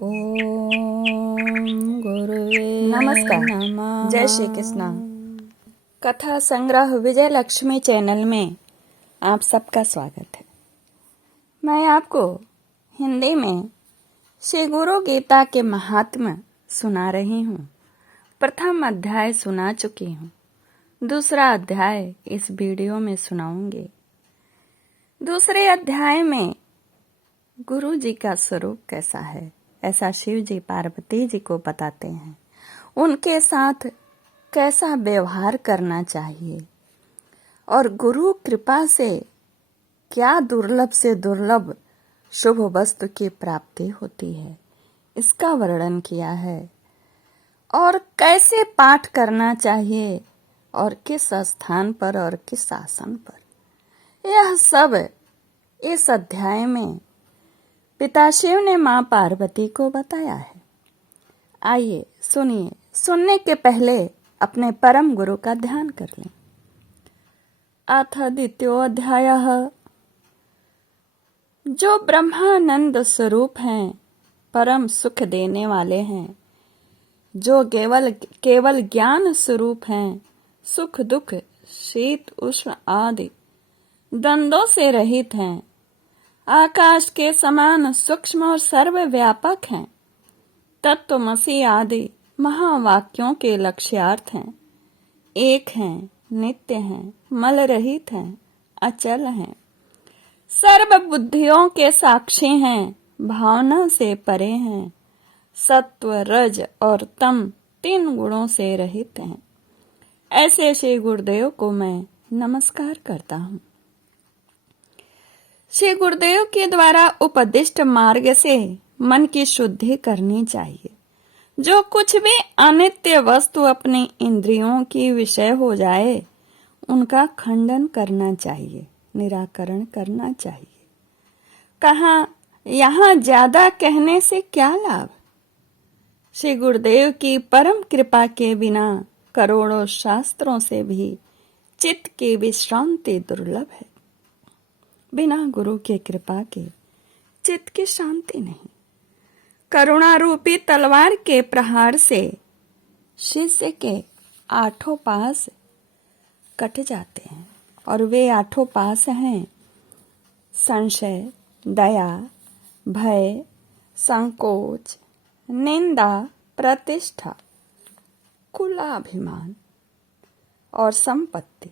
ओम गुरुवे नमस्कार। नमः। जय श्री कृष्ण। कथा संग्रह विजय लक्ष्मी चैनल में आप सबका स्वागत है। मैं आपको हिंदी में श्री गुरु गीता के महात्म्य सुना रही हूँ। प्रथम अध्याय सुना चुकी हूँ, दूसरा अध्याय इस वीडियो में सुनाऊंगी। दूसरे अध्याय में गुरु जी का स्वरूप कैसा है, ऐसा शिव जी पार्वती जी को बताते हैं। उनके साथ कैसा व्यवहार करना चाहिए और गुरु कृपा से क्या दुर्लभ से दुर्लभ शुभ वस्तु की प्राप्ति होती है, इसका वर्णन किया है। और कैसे पाठ करना चाहिए और किस स्थान पर और किस आसन पर, यह सब इस अध्याय में पिता शिव ने मां पार्वती को बताया है। आइए सुनिए। सुनने के पहले अपने परम गुरु का ध्यान कर लें। अथ द्वितीयोऽध्यायः। जो ब्रह्मानंद स्वरूप हैं, परम सुख देने वाले हैं, जो केवल ज्ञान स्वरूप हैं, सुख दुख शीत उष्ण आदि द्वंद्वों से रहित हैं, आकाश के समान सूक्ष्म और सर्वव्यापक हैं, तत्वमसि आदि महावाक्यों के लक्ष्यार्थ हैं, एक हैं, नित्य हैं, मल रहित हैं, अचल हैं, सर्व बुद्धियों के साक्षी हैं, भावना से परे हैं, सत्व रज और तम 3 गुणों से रहित हैं। ऐसे श्री गुरुदेव को मैं नमस्कार करता हूँ। श्री गुरुदेव के द्वारा उपदिष्ट मार्ग से मन की शुद्धि करनी चाहिए। जो कुछ भी अनित्य वस्तु अपनी इंद्रियों की विषय हो जाए, उनका खंडन करना चाहिए, निराकरण करना चाहिए। कहाँ यहाँ ज्यादा कहने से क्या लाभ। श्री गुरुदेव की परम कृपा के बिना करोड़ों शास्त्रों से भी चित्त की विश्रांति दुर्लभ है। बिना गुरु के कृपा के चित्त की शांति नहीं। करुणा रूपी तलवार के प्रहार से शिष्य के 8 पास कट जाते हैं, और वे 8 पास हैं संशय, दया, भय, संकोच, निंदा, प्रतिष्ठा, कुलाभिमान और संपत्ति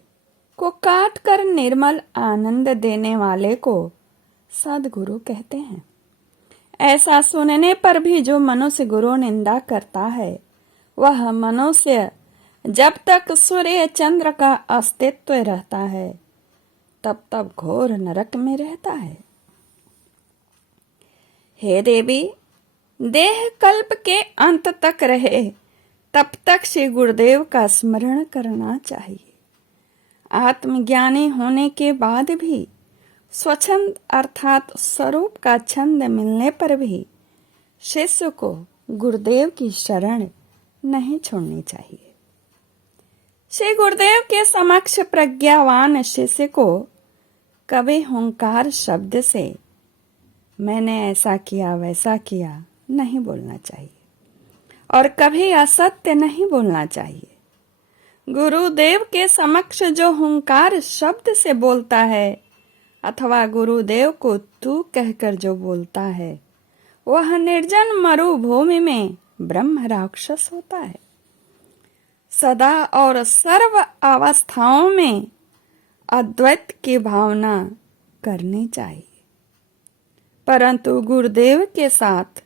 को काट कर निर्मल आनंद देने वाले को सद्गुरु कहते हैं। ऐसा सुनने पर भी जो मनुष्य गुरु निंदा करता है, वह मनुष्य जब तक सूर्य चंद्र का अस्तित्व रहता है, तब तक घोर नरक में रहता है। हे देवी, देह कल्प के अंत तक रहे, तब तक श्री गुरुदेव का स्मरण करना चाहिए। आत्मज्ञानी होने के बाद भी स्वच्छंद अर्थात स्वरूप का छंद मिलने पर भी शिष्य को गुरुदेव की शरण नहीं छोड़नी चाहिए। श्री गुरुदेव के समक्ष प्रज्ञावान शिष्य को कभी हुंकार शब्द से मैंने ऐसा किया वैसा किया नहीं बोलना चाहिए, और कभी असत्य नहीं बोलना चाहिए। गुरुदेव के समक्ष जो हुंकार शब्द से बोलता है अथवा गुरुदेव को तू कहकर जो बोलता है, वह निर्जन मरुभूमि में ब्रह्म राक्षस होता है। सदा और सर्व अवस्थाओं में अद्वैत की भावना करनी चाहिए, परंतु गुरुदेव के साथ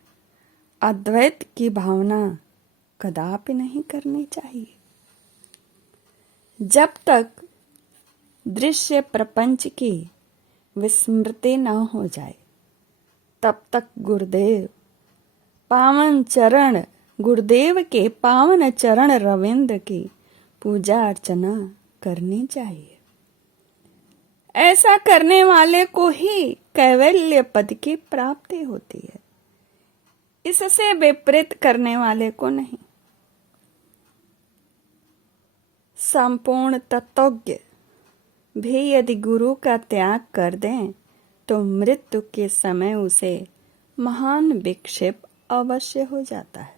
अद्वैत की भावना कदापि नहीं करनी चाहिए। जब तक दृश्य प्रपंच की विस्मृति न हो जाए, तब तक गुरुदेव के पावन चरण रविंद्र की पूजा अर्चना करनी चाहिए। ऐसा करने वाले को ही कैवल्य पद की प्राप्ति होती है, इससे विपरीत करने वाले को नहीं। संपूर्ण तत्वज्ञ भी यदि गुरु का त्याग कर दें, तो मृत्यु के समय उसे महान विक्षेप अवश्य हो जाता है।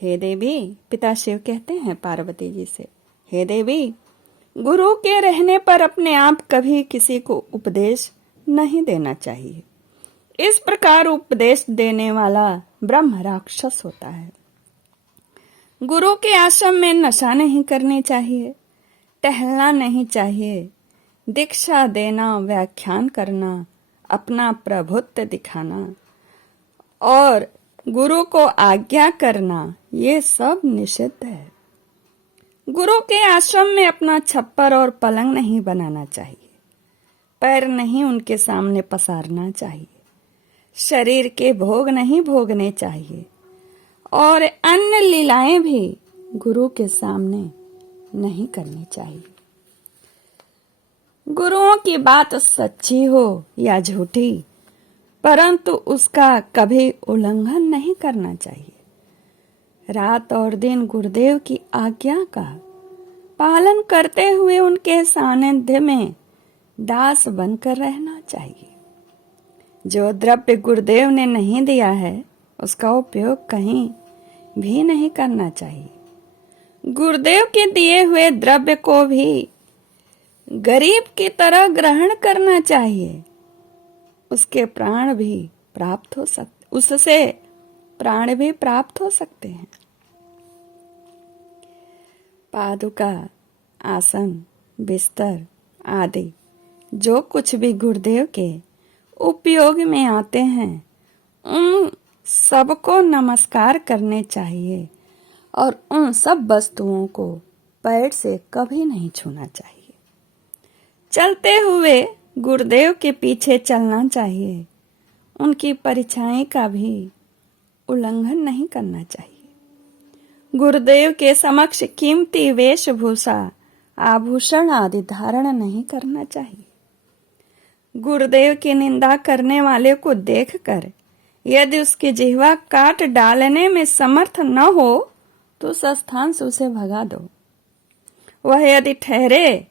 हे देवी, पिता शिव कहते हैं पार्वती जी से, हे देवी, गुरु के रहने पर अपने आप कभी किसी को उपदेश नहीं देना चाहिए। इस प्रकार उपदेश देने वाला ब्रह्म राक्षस होता है। गुरु के आश्रम में नशा नहीं करनी चाहिए, टहलना नहीं चाहिए, दीक्षा देना, व्याख्यान करना, अपना प्रभुत्व दिखाना और गुरु को आज्ञा करना, ये सब निषिद्ध है। गुरु के आश्रम में अपना छप्पर और पलंग नहीं बनाना चाहिए, पैर नहीं उनके सामने पसारना चाहिए, शरीर के भोग नहीं भोगने चाहिए और अन्य लीलाएं भी गुरु के सामने नहीं करनी चाहिए। गुरुओं की बात सच्ची हो या झूठी, परंतु उसका कभी उल्लंघन नहीं करना चाहिए। रात और दिन गुरुदेव की आज्ञा का पालन करते हुए उनके सानिध्य में दास बनकर रहना चाहिए। जो द्रव्य गुरुदेव ने नहीं दिया है उसका उपयोग कहीं भी नहीं करना चाहिए। गुरुदेव के दिए हुए द्रव्य को भी गरीब की तरह ग्रहण करना चाहिए। उसके प्राण भी प्राप्त हो सकते, उससे प्राण भी प्राप्त हो सकते हैं। पादुका, आसन, बिस्तर आदि जो कुछ भी गुरुदेव के उपयोग में आते हैं उन सबको नमस्कार करने चाहिए और उन सब वस्तुओं को पैर से कभी नहीं छूना चाहिए। चलते हुए गुरुदेव के पीछे चलना चाहिए। उनकी परीक्षाएं का भी उल्लंघन नहीं करना चाहिए। गुरुदेव के समक्ष कीमती वेशभूषा, आभूषण आदि धारण नहीं करना चाहिए। गुरुदेव की निंदा करने वाले को देखकर यदि उसकी जिह्वा काट डालने में समर्थ न हो तो उस स्थान से उसे भगा दो। वह यदि ठहरे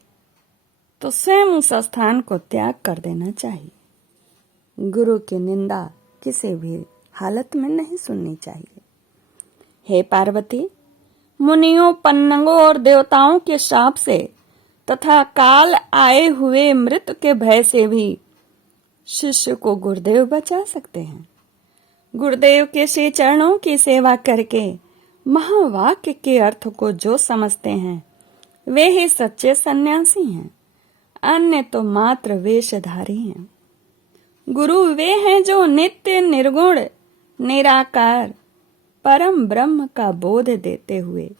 तो स्वयं उस स्थान को त्याग कर देना चाहिए। गुरु की निंदा किसी भी हालत में नहीं सुननी चाहिए। हे पार्वती, मुनियों, पन्नगों और देवताओं के शाप से तथा काल आए हुए मृत्यु के भय से भी शिष्य को गुरुदेव बचा सकते हैं। गुरुदेव के श्री चरणों की सेवा करके महावाक्य के अर्थ को जो समझते हैं वे ही सच्चे सन्यासी हैं, अन्य तो मात्र वेशधारी हैं। गुरु वे हैं जो नित्य निर्गुण निराकार परम ब्रह्म का बोध देते हुए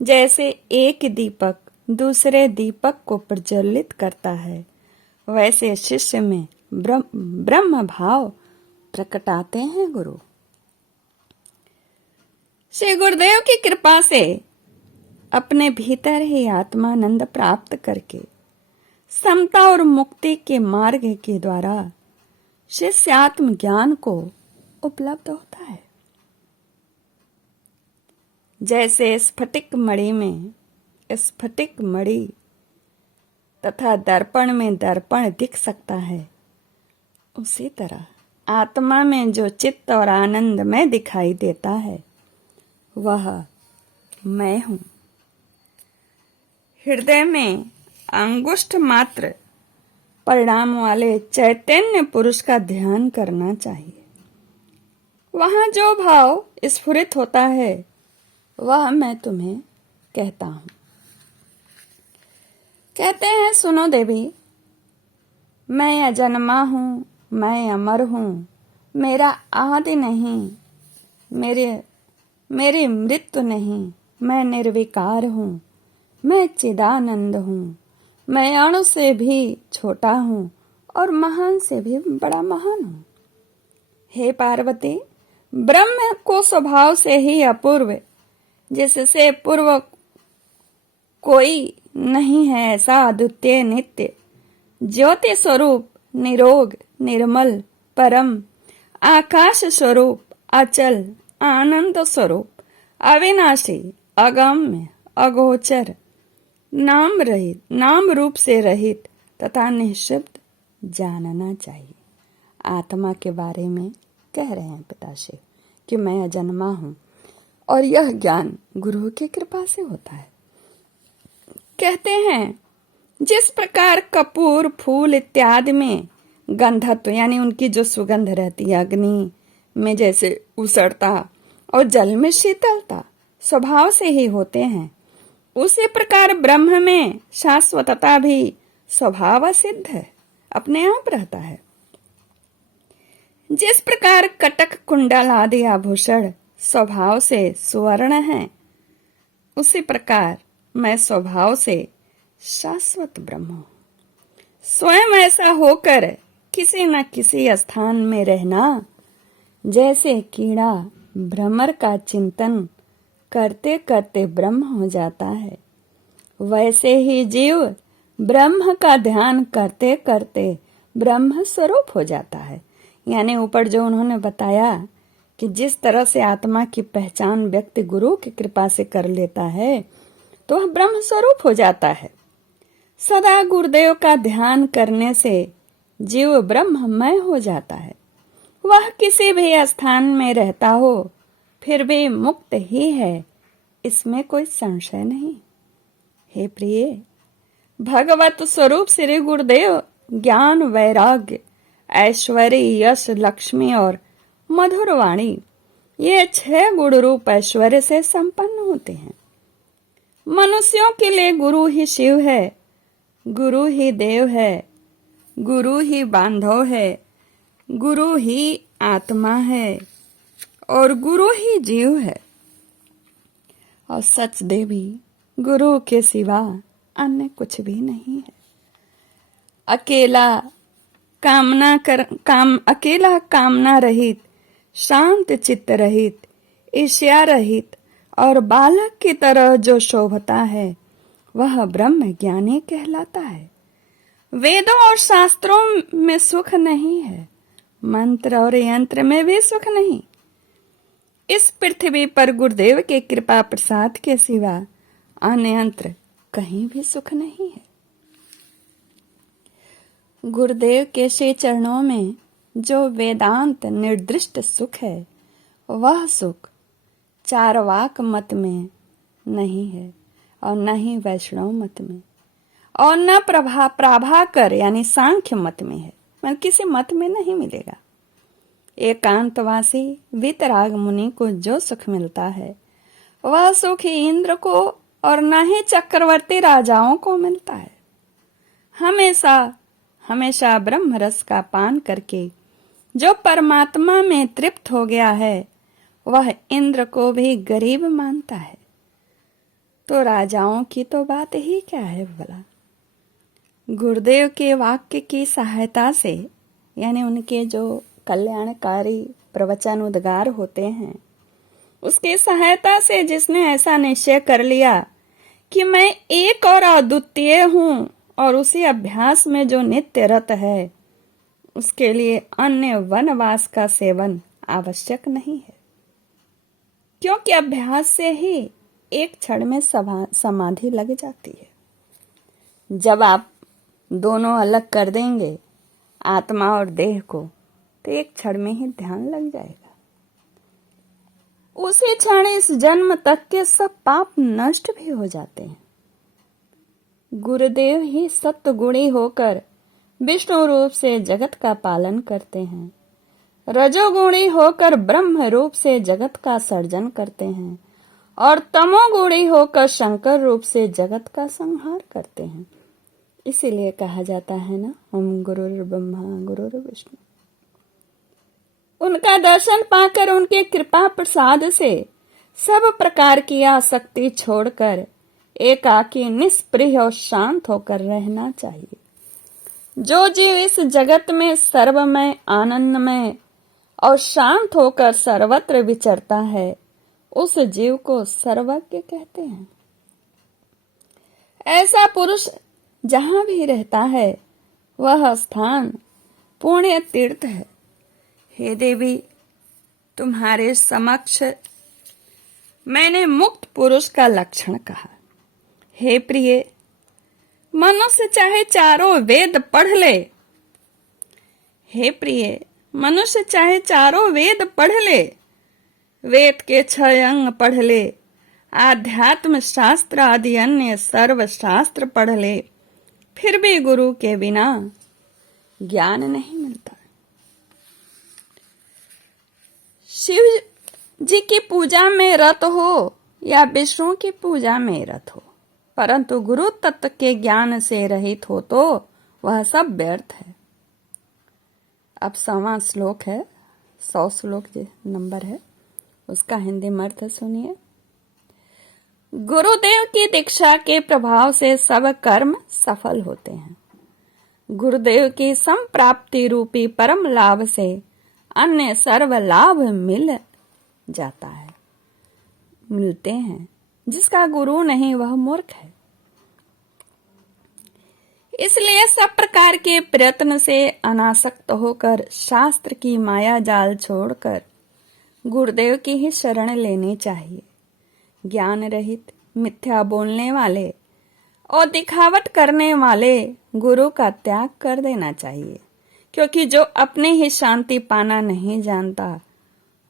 जैसे एक दीपक दूसरे दीपक को प्रज्वलित करता है, वैसे शिष्य में ब्रह्म भाव प्रकटाते हैं गुरु। श्री गुरुदेव की कृपा से अपने भीतर ही आत्मानंद प्राप्त करके समता और मुक्ति के मार्ग के द्वारा शिष्य आत्म ज्ञान को उपलब्ध होता है। जैसे स्फटिक मणि में स्फटिक मणि तथा दर्पण में दर्पण दिख सकता है, उसी तरह आत्मा में जो चित्त और आनंद में दिखाई देता है वह मैं हूं। हृदय में अंगुष्ठ मात्र परिणाम वाले चैतन्य पुरुष का ध्यान करना चाहिए। वहां जो भाव स्फुरित होता है वह मैं तुम्हें कहता हूं। कहते हैं, सुनो देवी, मैं अजन्मा हूं, मैं अमर हूं, मेरा आदि नहीं, मेरी मृत्यु नहीं, मैं निर्विकार हूं, मैं चिदानंद हूं, मैं अणु से भी छोटा हूं और महान से भी बड़ा महान हूं। हे पार्वती, ब्रह्म को स्वभाव से ही अपूर्व, जिससे पूर्व कोई नहीं है, ऐसा अद्वितीय नित्य ज्योति स्वरूप, निरोग, निर्मल, परम आकाश स्वरूप, अचल आनंद स्वरूप, अविनाशी, अगम्य, अगोचर, नाम रहित, नाम रूप से रहित तथा निःशब्द जानना चाहिए। आत्मा के बारे में कह रहे हैं पिताश्री। कि मैं अजन्मा हूँ, और यह ज्ञान गुरु की कृपा से होता है। कहते हैं जिस प्रकार कपूर, फूल इत्यादि में गंधत्व यानी उनकी जो सुगंध रहती है अग्नि में जैसे उसड़ता और जल में शीतलता स्वभाव से ही होते हैं, उसी प्रकार ब्रह्म में शाश्वतता भी स्वभाव सिद्ध है, अपने आप रहता है। जिस प्रकार कटक, कुंडल आदि आभूषण स्वभाव से सुवर्ण है, उसी प्रकार मैं स्वभाव से शाश्वत ब्रह्म हूं। स्वयं ऐसा होकर किसी न किसी स्थान में रहना, जैसे कीड़ा भ्रमर का चिंतन करते करते ब्रह्म हो जाता है, वैसे ही जीव ब्रह्म का ध्यान करते करते ब्रह्म स्वरूप हो जाता है। यानी ऊपर जो उन्होंने बताया कि जिस तरह से आत्मा की पहचान व्यक्ति गुरु की कृपा से कर लेता है तो वह ब्रह्म स्वरूप हो जाता है। सदा गुरुदेव का ध्यान करने से जीव ब्रह्ममय हो जाता है। वह किसी भी स्थान में रहता हो फिर भी मुक्त ही है, इसमें कोई संशय नहीं। हे प्रिय, भगवत स्वरूप श्री गुरुदेव ज्ञान, वैराग्य, ऐश्वर्य, यश, लक्ष्मी और मधुर वाणी, ये 6 गुण रूप ऐश्वर्य से संपन्न होते हैं। मनुष्यों के लिए गुरु ही शिव है, गुरु ही देव है, गुरु ही बांधव है, गुरु ही आत्मा है और गुरु ही जीव है। और सच देवी गुरु के सिवा अन्य कुछ भी नहीं है। अकेला कामना रहित, शांत चित्त रहित, ईर्ष्या रहित और बालक की तरह जो शोभता है वह ब्रह्म ज्ञानी कहलाता है। वेदों और शास्त्रों में सुख नहीं है, मंत्र और यंत्र में भी सुख नहीं। इस पृथ्वी पर गुरुदेव के कृपा प्रसाद के सिवा अन्य यंत्र कहीं भी सुख नहीं है। गुरुदेव के श्री चरणों में जो वेदांत निर्दिष्ट सुख है वह सुख चारवाक मत में नहीं है और न ही वैष्णव मत में और न प्रभाकर यानी सांख्य मत में है। मतलब किसी मत में नहीं मिलेगा। एकांतवासी वितराग मुनि को जो सुख मिलता है वह सुख इंद्र को और न ही चक्रवर्ती राजाओं को मिलता है। हमेशा ब्रह्म रस का पान करके जो परमात्मा में तृप्त हो गया है वह इंद्र को भी गरीब मानता है, तो राजाओं की तो बात ही क्या है भला। गुरुदेव के वाक्य की सहायता से यानी उनके जो कल्याणकारी प्रवचन उद्गार होते हैं उसके सहायता से जिसने ऐसा निश्चय कर लिया कि मैं एक और अद्वितीय हूँ और उसी अभ्यास में जो नित्य रत है, उसके लिए अन्य वनवास का सेवन आवश्यक नहीं है, क्योंकि अभ्यास से ही एक क्षण में समाधि लग जाती है। जब आप दोनों अलग कर देंगे आत्मा और देह को, तो एक क्षण में ही ध्यान लग जाएगा। उसी क्षण इस जन्म तक के सब पाप नष्ट भी हो जाते हैं। गुरुदेव ही सत्य गुणी होकर विष्णु रूप से जगत का पालन करते हैं, रजोगुणी होकर ब्रह्म रूप से जगत का सर्जन करते हैं और तमोगुणी होकर शंकर रूप से जगत का संहार करते हैं। इसीलिए कहा जाता है ना, ओम गुरुर्ब्रह्मा गुरुर्विष्णु। उनका दर्शन पाकर उनके कृपा प्रसाद से सब प्रकार की आसक्ति छोड़कर एकाकी निष्प्रिय और शांत होकर रहना चाहिए। जो जीव इस जगत में सर्वमय, आनंदमय और शांत होकर सर्वत्र विचरता है उस जीव को सर्वज्ञ कहते हैं। ऐसा पुरुष जहां भी रहता है वह स्थान पुण्य तीर्थ है। हे देवी, तुम्हारे समक्ष मैंने मुक्त पुरुष का लक्षण कहा। हे प्रिय, मनुष्य चाहे चारों वेद पढ़ ले, हे प्रिय, मनुष्य चाहे चारों वेद पढ़ ले, वेद के 6 अंग पढ़ ले, आध्यात्म शास्त्र आदि अन्य सर्व शास्त्र पढ़ ले, फिर भी गुरु के बिना ज्ञान नहीं मिलता। शिव जी की पूजा में रत हो या विष्णु की पूजा में रत हो, परंतु गुरु तत्व के ज्ञान से रहित हो तो वह सब व्यर्थ है। अब 100वां श्लोक है, 100 श्लोक नंबर है, उसका हिंदी में अर्थ सुनिए। गुरुदेव की दीक्षा के प्रभाव से सब कर्म सफल होते हैं। गुरुदेव की संप्राप्ति रूपी परम लाभ से अन्य सर्व लाभ मिलते हैं। जिसका गुरु नहीं वह मूर्ख है। इसलिए सब प्रकार के प्रयत्न से अनासक्त होकर शास्त्र की माया जाल छोड़कर गुरुदेव की ही शरण लेनी चाहिए। ज्ञान रहित मिथ्या बोलने वाले और दिखावट करने वाले गुरु का त्याग कर देना चाहिए, क्योंकि जो अपने ही शांति पाना नहीं जानता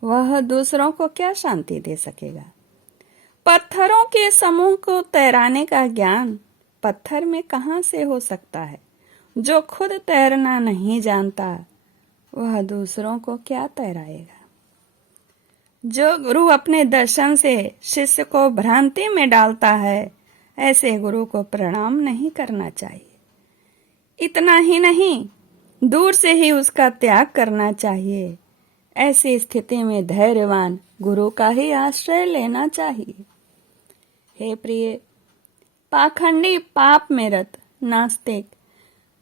वह दूसरों को क्या शांति दे सकेगा। पत्थरों के समूह को तैराने का ज्ञान पत्थर में कहां से हो सकता है। जो खुद तैरना नहीं जानता वह दूसरों को क्या तैराएगा। जो गुरु अपने दर्शन से शिष्य को भ्रांति में डालता है, ऐसे गुरु को प्रणाम नहीं करना चाहिए। इतना ही नहीं, दूर से ही उसका त्याग करना चाहिए। ऐसी स्थिति में धैर्यवान गुरु का ही आश्रय लेना चाहिए। हे प्रिय, पाखंडी, पाप में रत, नास्तिक,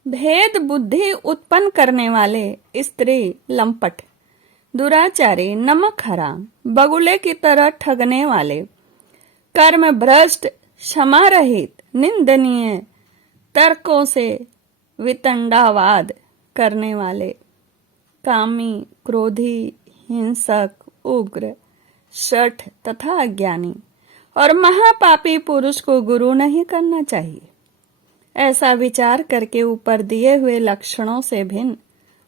भेद बुद्धि उत्पन्न करने वाले, स्त्री, लंपट, दुराचारी, नमक हराम, बगुले की तरह ठगने वाले, कर्म भ्रष्ट, क्षमा रहित, निंदनीय, तर्कों से वितंडावाद करने वाले, कामी, क्रोधी, हिंसक, उग्र, शठ तथा अज्ञानी और महापापी पुरुष को गुरु नहीं करना चाहिए। ऐसा विचार करके ऊपर दिए हुए लक्षणों से भिन्न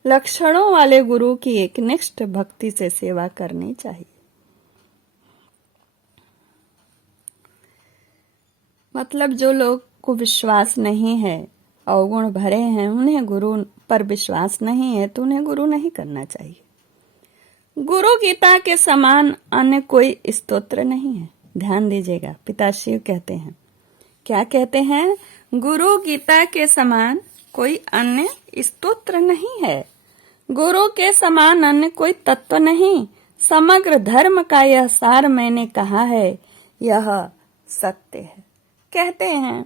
लक्षणों वाले गुरु की एकनिष्ठ भक्ति से सेवा करनी चाहिए। मतलब जो लोग को विश्वास नहीं है, अवगुण भरे हैं, उन्हें गुरु पर विश्वास नहीं है तो उन्हें गुरु नहीं करना चाहिए। गुरु गीता के समान अन्य कोई स्तोत्र नहीं है। ध्यान दीजिएगा, पिता शिव कहते हैं, क्या कहते हैं? गुरु गीता के समान कोई अन्य स्तोत्र नहीं है। गुरु के समान अन्य कोई तत्व नहीं। समग्र धर्म का यह सार मैंने कहा है, यह सत्य है। कहते हैं,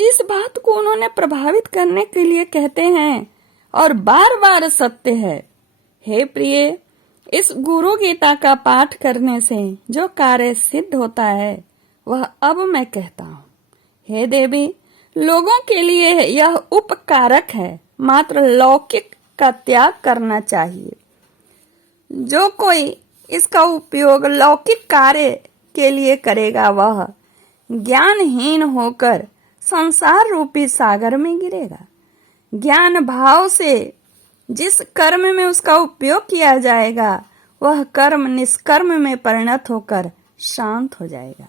इस बात को उन्होंने प्रभावित करने के लिए कहते हैं और बार बार सत्य है। हे प्रिय, इस गुरु गीता का पाठ करने से जो कार्य सिद्ध होता है वह अब मैं कहता हूँ। हे देवी, लोगों के लिए यह उपकारक है, मात्र लौकिक का त्याग करना चाहिए। जो कोई इसका उपयोग लौकिक कार्य के लिए करेगा वह ज्ञानहीन होकर संसार रूपी सागर में गिरेगा। ज्ञान भाव से जिस कर्म में उसका उपयोग किया जाएगा वह कर्म निष्कर्म में परिणत होकर शांत हो जाएगा।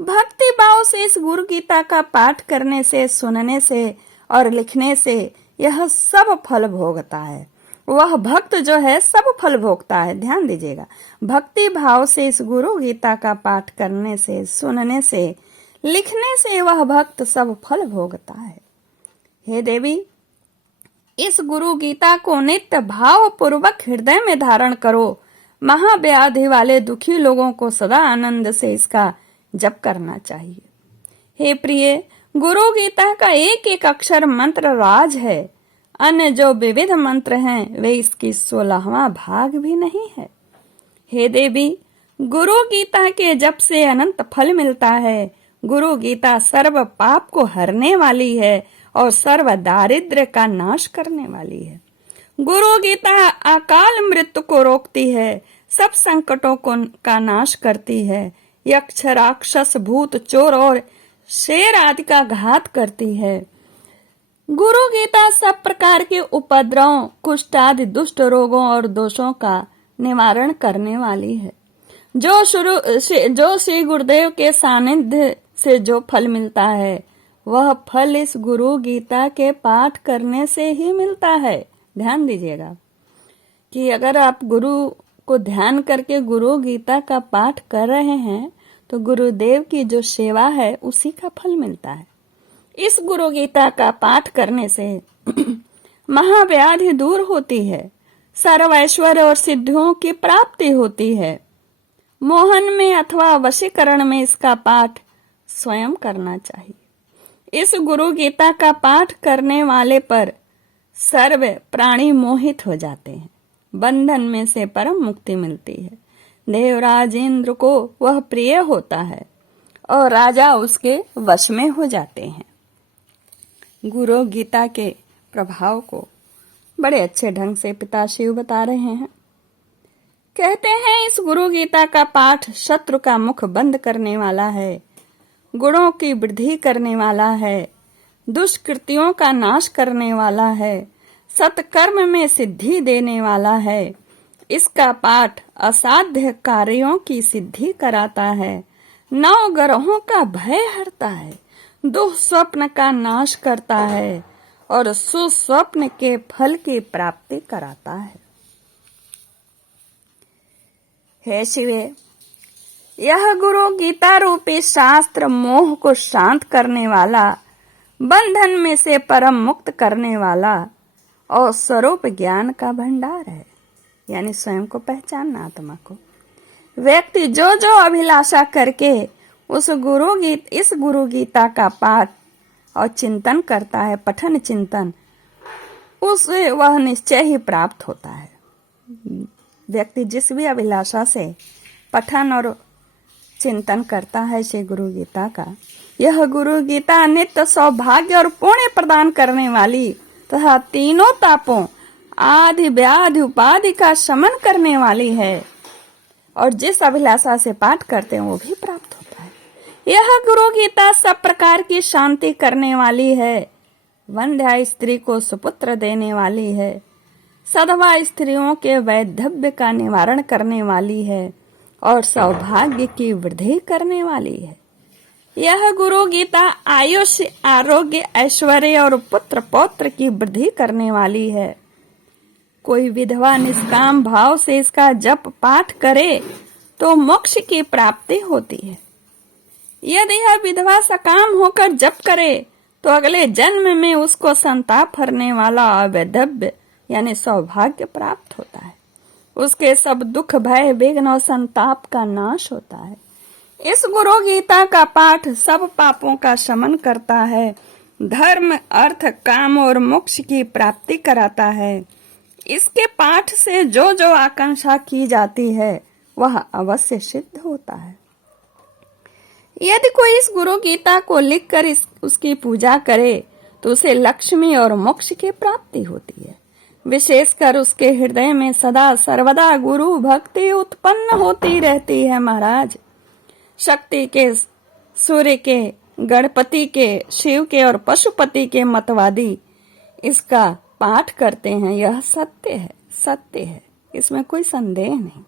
भक्ति भाव से इस गुरु गीता का पाठ करने से, सुनने से और लिखने से यह सब फल भोगता है। वह भक्त जो है सब फल भोगता है। ध्यान दीजिएगा, भक्ति भाव से इस गुरु गीता का पाठ करने से, सुनने से, लिखने से वह भक्त सब फल भोगता है। हे देवी, इस गुरु गीता को नित्य भाव पूर्वक हृदय में धारण करो। महाव्याधि वाले दुखी लोगों को सदा आनंद से इसका जप करना चाहिए। हे प्रिय, गुरु गीता का एक एक अक्षर मंत्र राज है। अन्य जो विविध मंत्र हैं वे इसकी 16वां भाग भी नहीं है। हे देवी, गुरु गीता के जप से अनंत फल मिलता है। गुरु गीता सर्व पाप को हरने वाली है और सर्व दारिद्र्य का नाश करने वाली है। गुरु गीता अकाल मृत्यु को रोकती है, सब संकटों का नाश करती है, यक्ष राक्षस भूत चोर और शेर आदि का घात करती है। गुरु गीता सब प्रकार के उपद्रवों, कुष्ठ आदि दुष्ट रोगों और दोषों का निवारण करने वाली है। जो श्री गुरुदेव के सानिध्य से जो फल मिलता है वह फल इस गुरु गीता के पाठ करने से ही मिलता है। ध्यान दीजिएगा कि अगर आप गुरु को ध्यान करके गुरु गीता का पाठ कर रहे हैं तो गुरुदेव की जो सेवा है उसी का फल मिलता है। इस गुरु गीता का पाठ करने से महाव्याधि दूर होती है, सर्व ऐश्वर्य और सिद्धियों की प्राप्ति होती है। मोहन में अथवा वशीकरण में इसका पाठ स्वयं करना चाहिए। इस गुरु गीता का पाठ करने वाले पर सर्व प्राणी मोहित हो जाते हैं, बंधन में से परम मुक्ति मिलती है। देवराज इंद्र को वह प्रिय होता है और राजा उसके वश में हो जाते हैं। गुरु गीता के प्रभाव को बड़े अच्छे ढंग से पिता शिव बता रहे हैं। कहते हैं इस गुरु गीता का पाठ शत्रु का मुख बंद करने वाला है, गुणों की वृद्धि करने वाला है, दुष्कृतियों का नाश करने वाला है, सत्कर्म में सिद्धि देने वाला है। इसका पाठ असाध्य कार्यों की सिद्धि कराता है, 9 ग्रहों का भय हरता है, दुःस्वप्न का नाश करता है और सुस्वप्न के फल की प्राप्ति कराता है। हे शिवे, यह गुरु गीता रूपी शास्त्र मोह को शांत करने वाला, बंधन में से परम मुक्त करने वाला और स्वरूप ज्ञान का भंडार है। यानी स्वयं को पहचानना, आत्मा को। व्यक्ति जो जो अभिलाषा करके इस गुरु गीता का पाठ और चिंतन करता है, पठन चिंतन, उसे वह निश्चय ही प्राप्त होता है। व्यक्ति जिस भी अभिलाषा से पठन और चिंतन करता है श्री गुरु गीता का, यह गुरु गीता नित्य सौभाग्य और पुण्य प्रदान करने वाली तथा तीनों तापों आदि व्याधि उपाधि का शमन करने वाली है और जिस अभिलाषा से पाठ करते हैं वो भी प्राप्त होता है। यह गुरु गीता सब प्रकार की शांति करने वाली है, वंध्या स्त्री को सुपुत्र देने वाली है, सधवा स्त्रियों के वैधव्य का निवारण करने वाली है और सौभाग्य की वृद्धि करने वाली है। यह गुरु गीता आयुष, आरोग्य, ऐश्वर्य और पुत्र पौत्र की वृद्धि करने वाली है। कोई विधवा निष्काम भाव से इसका जप पाठ करे तो मोक्ष की प्राप्ति होती है। यदि यह विधवा सकाम होकर जप करे तो अगले जन्म में उसको संताप हरने वाला अवैधव्य यानी सौभाग्य प्राप्त होता है। उसके सब दुख, भय, विघ्न और संताप का नाश होता है। इस गुरु गीता का पाठ सब पापों का शमन करता है, धर्म, अर्थ, काम और मोक्ष की प्राप्ति कराता है। इसके पाठ से जो जो आकांक्षा की जाती है वह अवश्य सिद्ध होता है। यदि कोई इस गुरु गीता को लिखकर उसकी पूजा करे तो उसे लक्ष्मी और मोक्ष की प्राप्ति होती है। विशेषकर उसके हृदय में सदा सर्वदा गुरु भक्ति उत्पन्न होती रहती है। महाराज, शक्ति के, सूर्य के, गणपति के, शिव के और पशुपति के मतवादी इसका पाठ करते हैं। यह सत्य है, सत्य है, इसमें कोई संदेह नहीं।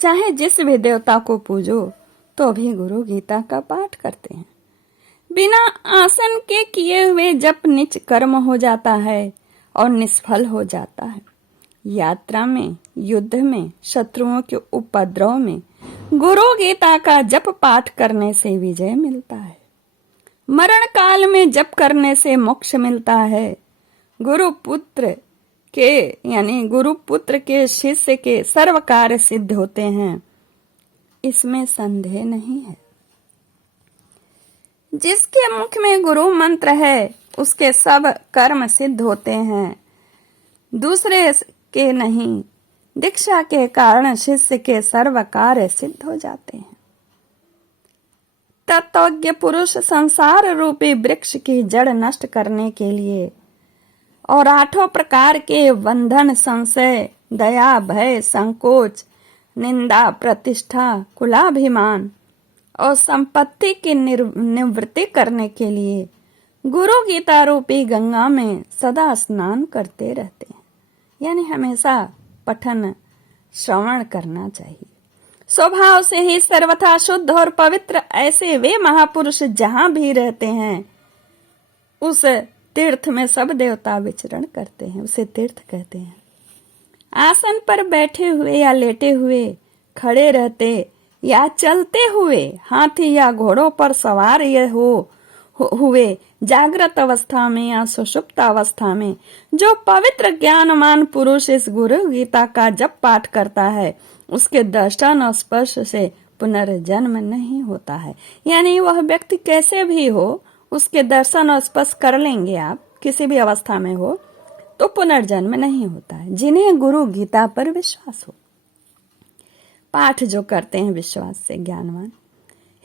चाहे जिस भी देवता को पूजो तो भी गुरु गीता का पाठ करते हैं। बिना आसन के किए हुए जप नीच कर्म हो जाता है और निष्फल हो जाता है। यात्रा में, युद्ध में, शत्रुओं के उपद्रव में गुरु गीता का जप पाठ करने से विजय मिलता है। मरण काल में जप करने से मोक्ष मिलता है। गुरुपुत्र के शिष्य के सर्व कार्य सिद्ध होते हैं, इसमें संदेह नहीं है। जिसके मुख में गुरु मंत्र है उसके सब कर्म सिद्ध होते हैं, दूसरे के नहीं। दीक्षा के कारण शिष्य के सर्व कार्य सिद्ध हो जाते हैं। तत्वज्ञ पुरुष संसार रूपी वृक्ष की जड़ नष्ट करने के लिए और 8 प्रकार के बंधन, संशय, दया, भय, संकोच, निंदा, प्रतिष्ठा, कुलाभिमान और संपत्ति की निवृत्ति करने के लिए गुरु गीता रूपी गंगा में सदा स्नान करते रहते हैं। यानी हमेशा पठन श्रवण करना चाहिए। स्वभाव से ही सर्वथा शुद्ध और पवित्र ऐसे वे महापुरुष जहां भी रहते हैं उस तीर्थ में सब देवता विचरण करते हैं, उसे तीर्थ कहते हैं। आसन पर बैठे हुए या लेटे हुए, खड़े रहते या चलते हुए, हाथी या घोड़ों पर सवार हुए, जागृत अवस्था में या सुषुप्त अवस्था में जो पवित्र ज्ञानमान पुरुष इस गुरु गीता का जप पाठ करता है उसके दर्शन और स्पर्श से पुनर्जन्म नहीं होता है। यानी वह व्यक्ति कैसे भी हो, उसके दर्शन और स्पर्श कर लेंगे आप, किसी भी अवस्था में हो, तो पुनर्जन्म नहीं होता है। जिन्हें गुरु गीता पर विश्वास हो, पाठ जो करते हैं विश्वास से ज्ञानवान।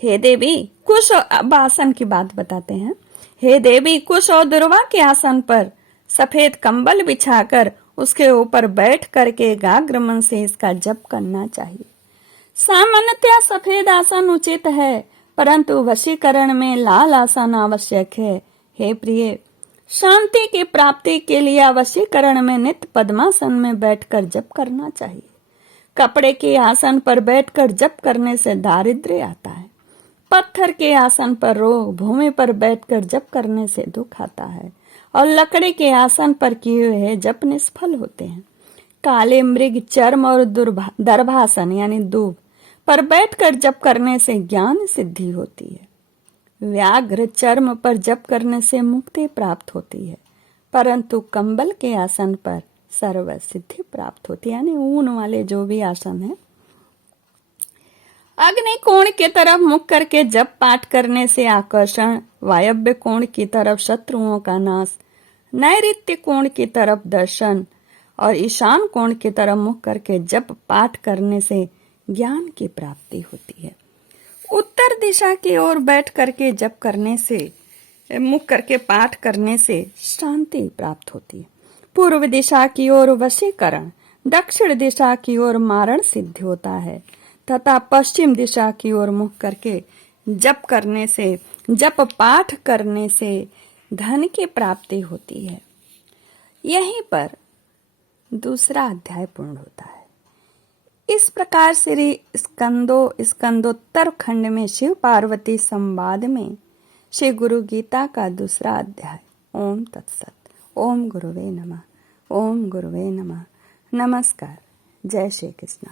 हे देवी कुश, अब आसन की बात बताते हैं। हे देवी कुश और दुर्वा के आसन पर सफेद कंबल बिछाकर उसके ऊपर बैठ करके एकाग्र मन से इसका जप करना चाहिए। सामान्यतया सफेद आसन उचित है, परंतु वशीकरण में लाल आसन आवश्यक है। हे प्रिय, शांति की प्राप्ति के लिए वशीकरण में नित्य पद्मासन में बैठकर जप करना चाहिए। कपड़े के आसन पर बैठकर जप करने से दारिद्र्य आता है। पत्थर के आसन पर रोग, भूमि पर बैठकर जप करने से दुख आता है और लकड़ी के आसन पर किए हुए जप निष्फल होते हैं। काले मृग चर्म और दर्भासन यानी दूब पर बैठकर जप करने से ज्ञान सिद्धि होती है। व्याघ्र चर्म पर जप करने से मुक्ति प्राप्त होती है, परंतु कंबल के आसन पर सर्व सिद्धि प्राप्त होती है। यानी ऊन वाले जो भी आसन है। अग्नि कोण की तरफ मुख करके जप पाठ करने से आकर्षण, वायव्य कोण की तरफ शत्रुओं का नाश, नैऋत्य कोण की तरफ दर्शन और ईशान कोण की तरफ मुख करके जप पाठ करने से ज्ञान की प्राप्ति होती है। उत्तर दिशा की ओर बैठ करके जप करने से, मुख करके पाठ करने से शांति प्राप्त होती है। पूर्व दिशा की ओर वशीकरण, दक्षिण दिशा की ओर मारण सिद्ध होता है तथा पश्चिम दिशा की ओर मुख करके जप करने से, जप पाठ करने से धन की प्राप्ति होती है। यहीं पर दूसरा अध्याय पूर्ण होता है। इस प्रकार श्री स्कंदोत्तर खंड में शिव पार्वती संवाद में श्री गुरु गीता का दूसरा अध्याय। ओम तत्सत। ओम गुरुवे नमः। ओम गुरुवे नमः। नमस्कार। जय श्री कृष्ण।